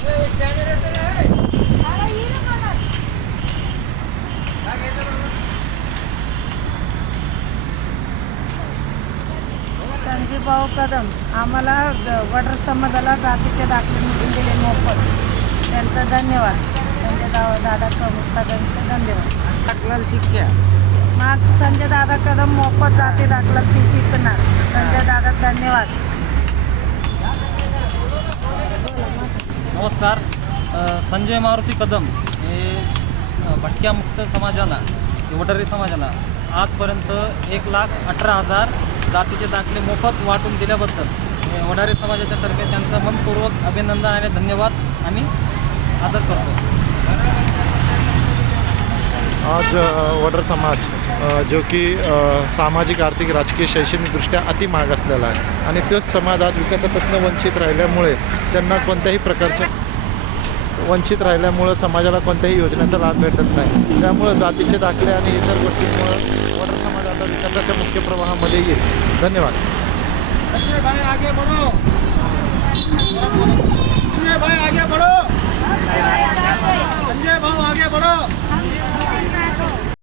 संजीवभाऊ कदम आम्हाला वडर समाजाला जातीचे दाखले मिळून दिले मोफत. त्यांचा धन्यवाद. संजय दादा कदमचे धन्यवाद. मग संजय दादा कदम मोफत जाती दाखला ती शिकणार. संजय दादा धन्यवाद. नमस्कार. संजय मारुती कदम हे भटक्या मुक्त समाजाला वडारी समाजाला आजपर्यंत 1,18,000 जातीचे दाखले मोफत वाटून दिल्याबद्दल वडारी समाजाच्या तर्फे त्यांचं मनपूर्वक अभिनंदन आणि धन्यवाद आम्ही आदर करतो. आज वडर समाज जो की सामाजिक आर्थिक राजकीय शैक्षणिकदृष्ट्या अति महाग असलेला आहे आणि तोच समाज आज विकासापासून वंचित राहिल्यामुळे त्यांना कोणत्याही प्रकारच्या समाजाला कोणत्याही योजनेचा लाभ भेटत नाही. त्यामुळे जातीचे दाखले आणि इतर गोष्टींमुळे वडर समाज आता विकासाच्या मुख्य प्रवाहामध्ये येईल. धन्यवाद. भाई आगे बढ़ो. भाई आगे